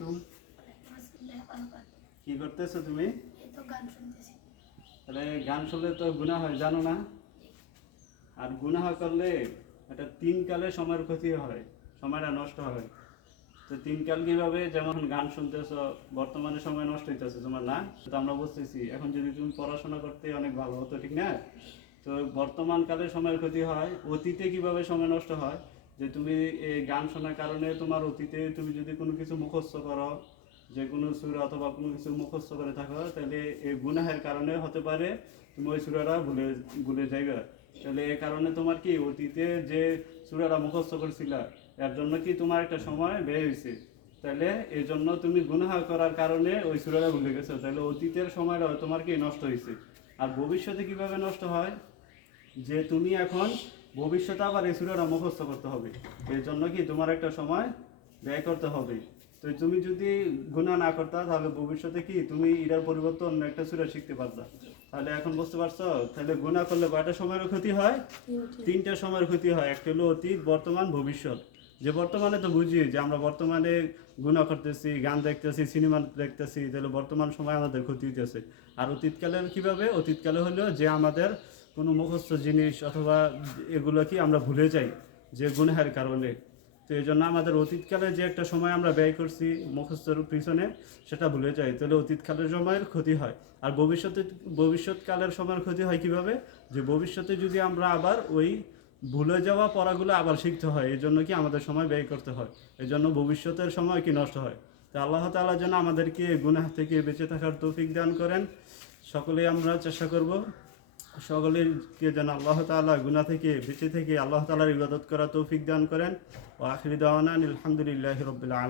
আলাইকুম। কি করতেছো তুমি? তাহলে গান শুনলে তো গুনাহ হয়, জানো না? আর গুনাহ করলে এটা তিন কালে সময়ের ক্ষতি হয়, সময়টা নষ্ট হয়। তো তিন কাল কিভাবে? যেমন গান শুনতেছো, বর্তমানে সময় নষ্ট হইতেছে তোমার, না? তো আমরা বুঝতেছি এখন যদি তুমি পড়াশোনা করতে অনেক ভালো হতো, ঠিক না? তো বর্তমান কালে সময়ের ক্ষতি হয়। অতীতে কিভাবে সময় নষ্ট হয়? যে তুমি এই গান শোনার কারণে তোমার অতীতে তুমি যদি কোনো কিছু মুখস্থ করো, যে কোনো সূরা অথবা কোনো কিছু মুখস্থ করে থাকো, তাহলে এই গুনাহের কারণে হতে পারে তুমি ওই সূরাটা ভুলে ভুলে যাইবে। তাহলে এই কারণে তোমার কি অতীতে যে সূরাটা মুখস্থ করছিলা, এর জন্য কি তোমার একটা সময় ব্যয় হয়েছে। তাহলে এই জন্য তুমি গুনাহ করার কারণে ওই সূরাটা ভুলে গেছো, তাহলে অতীতের সময়টা তোমার কি নষ্ট হয়েছে। আর ভবিষ্যতে কিভাবে নষ্ট হয়? যে তুমি এখন ভবিষ্যতে আবার এই সূরাটা মুখস্থ করতে হবে, এর জন্য কি তোমার একটা সময় ব্যয় করতে হবে। তো তুমি যদি গুনাহ না করতা, তাহলে ভবিষ্যতে কি তুমি এটার পরিবর্তে অন্য একটা সূরা শিখতে পারতা। তাহলে এখন বুঝতে পারছো? তাহলে গুনাহ করলে কয়টা সময়ের ক্ষতি হয়? তিনটা সময়ের ক্ষতি হয়। একটা হলো অতীত, বর্তমান, ভবিষ্যৎ। যে বর্তমানে তো বুঝি যে আমরা বর্তমানে গুনাহ করতেছি, গান দেখতেছি, সিনেমা দেখতেছি, তাহলে বর্তমান সময় আমাদের ক্ষতি হইতেছে। আর অতীতকালের কিভাবে? অতীতকালে হলো যে আমাদের কোনো মুখস্থ জিনিস অথবা এগুলো কি আমরা ভুলে যাই যে গুনাহের কারণে। তো এই জন্য আমাদের অতীতকালে যে একটা সময় আমরা ব্যয় করছি মুখস্থর পিছনে, সেটা ভুলে যাই, তাহলে অতীতকালের সময়ের ক্ষতি হয়। আর ভবিষ্যৎকালের সময়ের ক্ষতি হয় কিভাবে? যে ভবিষ্যতে যদি আমরা আবার ওই ভুলে যাওয়া পড়াগুলো আবার শিখতে হয়, এই জন্য কি আমাদের সময় ব্যয় করতে হয়, এই জন্য ভবিষ্যতের সময় কি নষ্ট হয়। তো আল্লাহ তাআলা যেন আমাদেরকে গুনাহ থেকে বেঁচে থাকার তৌফিক দান করেন। সকলেই আমরা চেষ্টা করব সকলেরকে যেন আল্লাহ তাআলা গুনাহ থেকে বেঁচে থেকে আল্লাহ তাআলার ইবাদত করা তৌফিক দান করেন। ওয়া আখিরু দাওয়ানা আলহামদুলিল্লাহি রাব্বিল আলামিন।